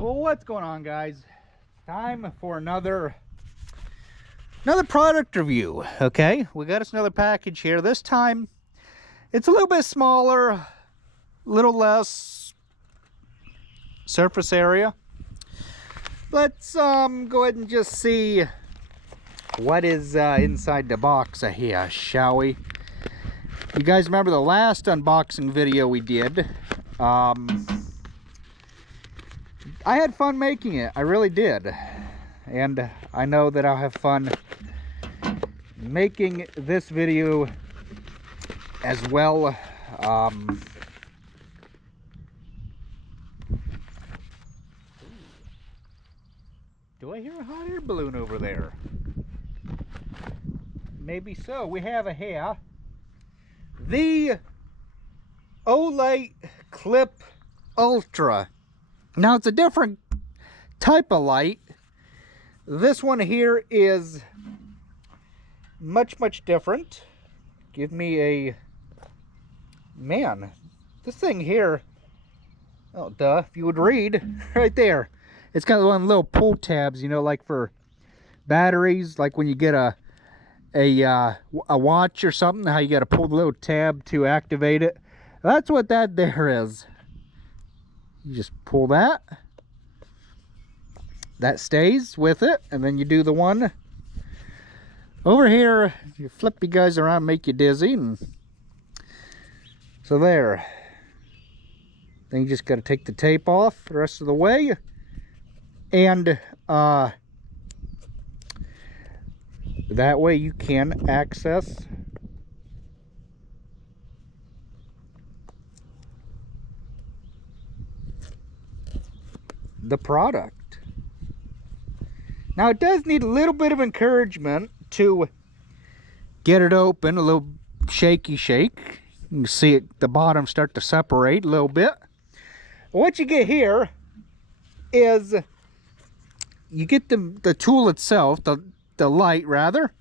Well, what's going on, guys? Time for another product review. Okay, we got us another package here. This time it's a little bit smaller, a little less surface area. Let's go ahead and just see what is inside the box here, shall we? You guys remember the last unboxing video we did? I had fun making it. I really did. And I know that I'll have fun making this video as well. Do I hear a hot air balloon over there? Maybe so. We have a here. The Olight Clip Ultra. Now it's a different type of light. This one here is much different. Give me a man. This thing here, oh duh, if you would read right there, it's got one of the little pull tabs, you know, like for batteries, like when you get a watch or something, how you got to pull the little tab to activate it. That's what that there is. You just pull that stays with it, and then you do the one over here. You flip you guys around, make you dizzy, and so there. Then you just got to take the tape off the rest of the way, and that way you can access the product. Now it does need a little bit of encouragement to get it open, a little shaky shake. You can see it, the bottom start to separate a little bit. What you get here is you get the tool itself, the light rather,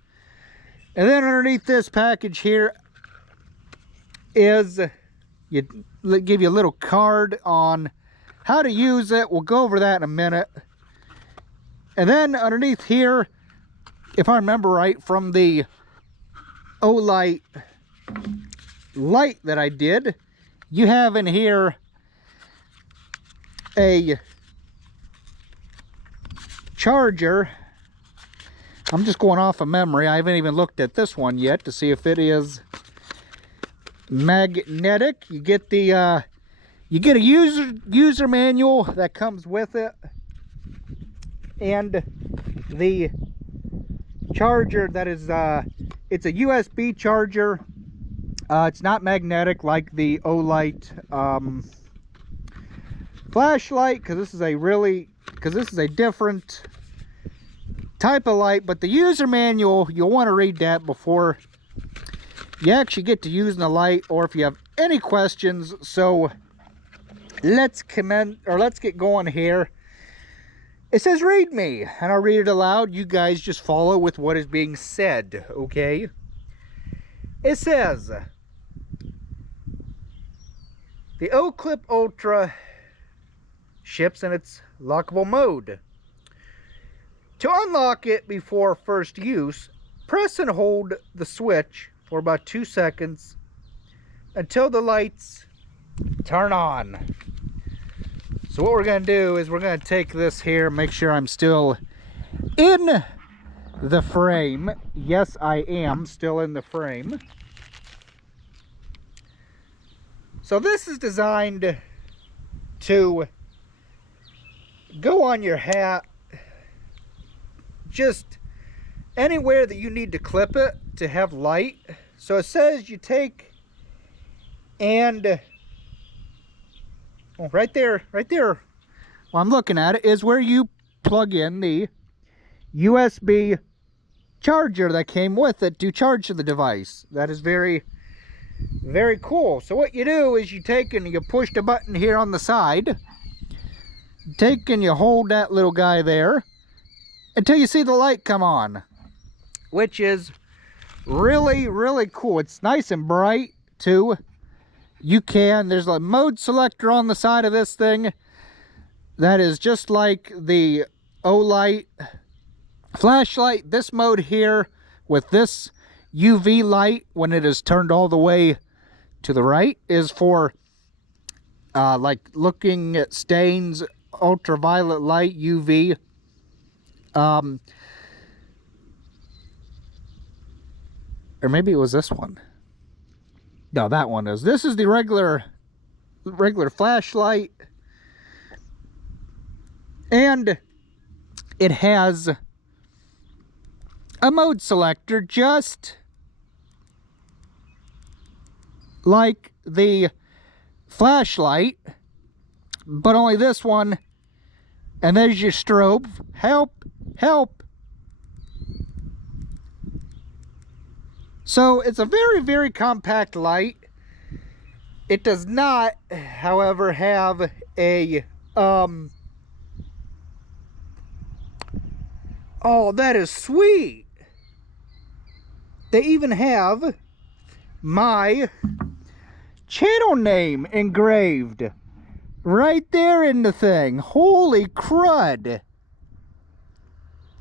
and then underneath this package here is give you a little card on how to use it. We'll go over that in a minute. And then underneath here, if I remember right from the Olight light that I did, you have in here a charger. I'm just going off of memory. I haven't even looked at this one yet to see if it is magnetic. You get the you get a user manual that comes with it, and the charger that is it's a USB charger. It's not magnetic like the Olight flashlight, because this is a different type of light. But the user manual, you'll want to read that before you actually get to using the light, or if you have any questions. So let's get going here. It says read me, and I'll read it aloud. You guys just follow with what is being said, okay? It says, the O-Clip Ultra ships in its lockable mode. To unlock it before first use, press and hold the switch for about 2 seconds until the lights turn on. So what we're going to do is we're going to take this here, make sure I'm still in the frame. Yes, I am still in the frame. So this is designed to go on your hat, just anywhere that you need to clip it to have light. So it says you take and right there while I'm looking at it is where you plug in the USB charger that came with it to charge the device. That is very cool. So what you do is you take and you push the button here on the side, take and you hold that little guy there until you see the light come on, which is really cool. It's nice and bright too. There's a mode selector on the side of this thing. that is just like the Olight flashlight. This mode here with this UV light, when it is turned all the way to the right, is for like looking at stains, ultraviolet light, UV. Or maybe it was this one. No, that one is. This is the regular flashlight, and it has a mode selector just like the flashlight, but only this one. And there's your strobe. Help, help. So it's a very, very compact light. It does not, however, have a oh, that is sweet. They even have my channel name engraved right there in the thing. Holy crud.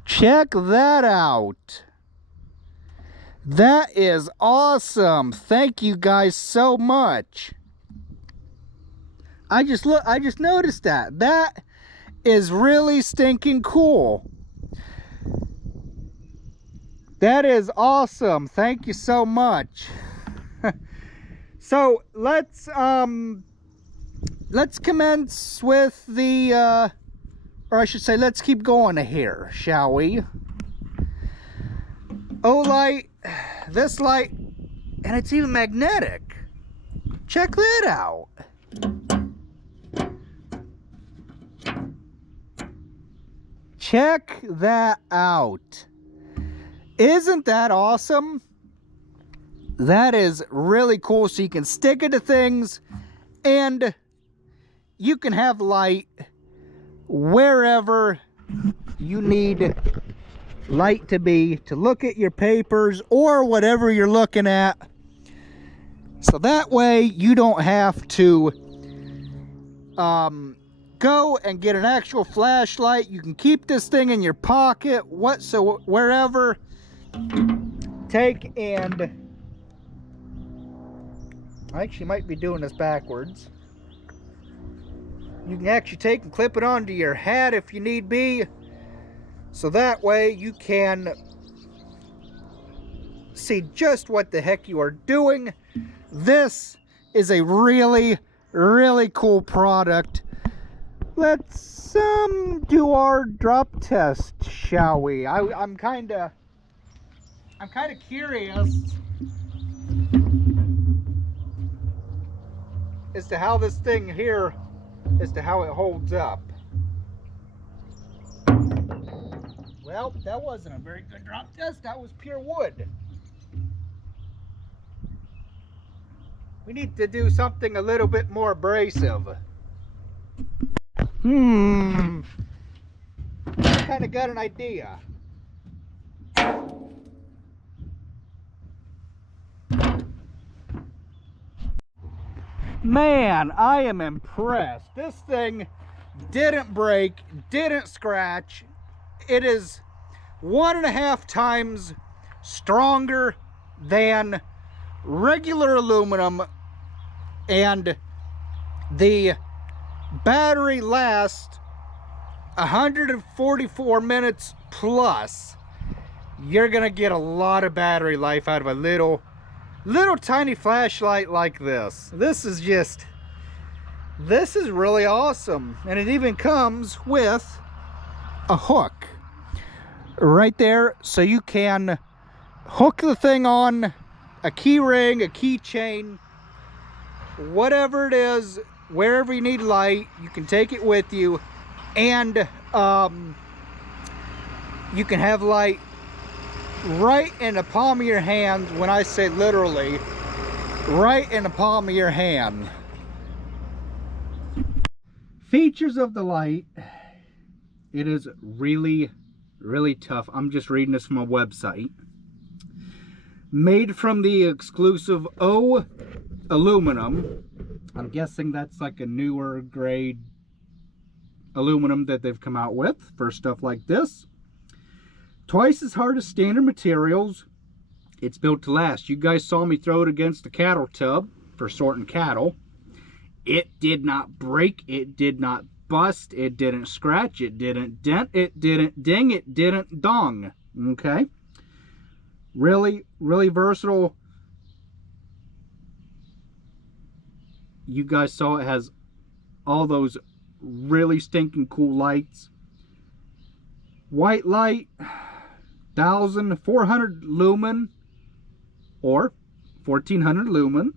Check that out. That is awesome. Thank you guys so much. I just noticed that. That is really stinking cool. That is awesome. Thank you so much. So let's commence with the or I should say, let's keep going here, shall we? Olight, this light, and it's even magnetic. Check that out. Check that out. Isn't that awesome? That is really cool. So you can stick it to things, and you can have light wherever you need light to be, to look at your papers or whatever you're looking at. So that way you don't have to go and get an actual flashlight. You can keep this thing in your pocket, wherever. Take and I actually might be doing this backwards. You can actually take and clip it onto your hat if you need be, so that way you can see just what the heck you are doing. This is a really, really cool product. Let's do our drop test, shall we? I'm kind of curious as to how this thing here, as to how it holds up. Well, that wasn't a very good drop test. That was pure wood. We need to do something a little bit more abrasive. I kind of got an idea. Man, I am impressed. This thing didn't break, didn't scratch. It is 1.5 times stronger than regular aluminum, and the battery lasts 144 minutes plus. You're gonna get a lot of battery life out of a little tiny flashlight like this. This is really awesome. And it even comes with a hook right there, so you can hook the thing on a key ring, a keychain, whatever it is, wherever you need light. You can take it with you, and you can have light right in the palm of your hand. When I say literally, right in the palm of your hand. Features of the light. It is really, really tough. I'm just reading this from a website. Made from the exclusive O aluminum. I'm guessing that's like a newer grade aluminum that they've come out with for stuff like this. Twice as hard as standard materials. It's built to last. You guys saw me throw it against the cattle tub for sorting cattle. It did not break. It did not bust. It didn't scratch. It didn't dent. It didn't ding. It didn't dong. Okay? Really, really versatile. You guys saw it has all those really stinking cool lights. White light, 1,400 lumen or 1,400 lumen,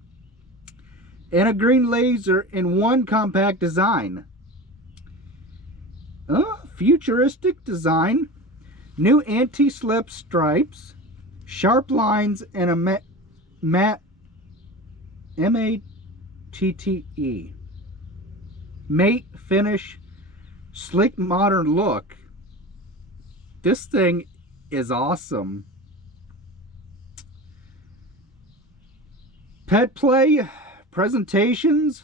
and a green laser in one compact design. Futuristic design, new anti-slip stripes, sharp lines, and a matte M-A-T-T-E matte finish, slick modern look. This thing is awesome. Pet play, presentations,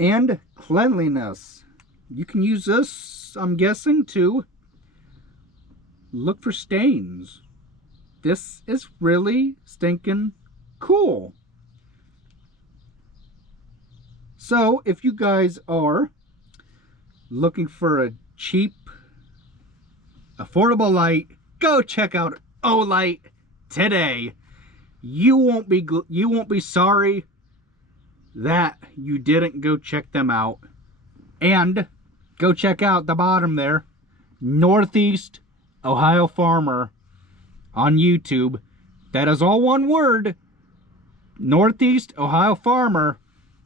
and cleanliness. You can use this, I'm guessing, to look for stains. This is really stinking cool. So if you guys are looking for a cheap, affordable light, go check out Olight today. You won't be sorry that you didn't go check them out. And go check out the bottom there, Northeast Ohio Farmer on YouTube. That is all one word, Northeast Ohio Farmer.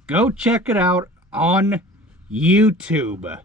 Go check it out on YouTube.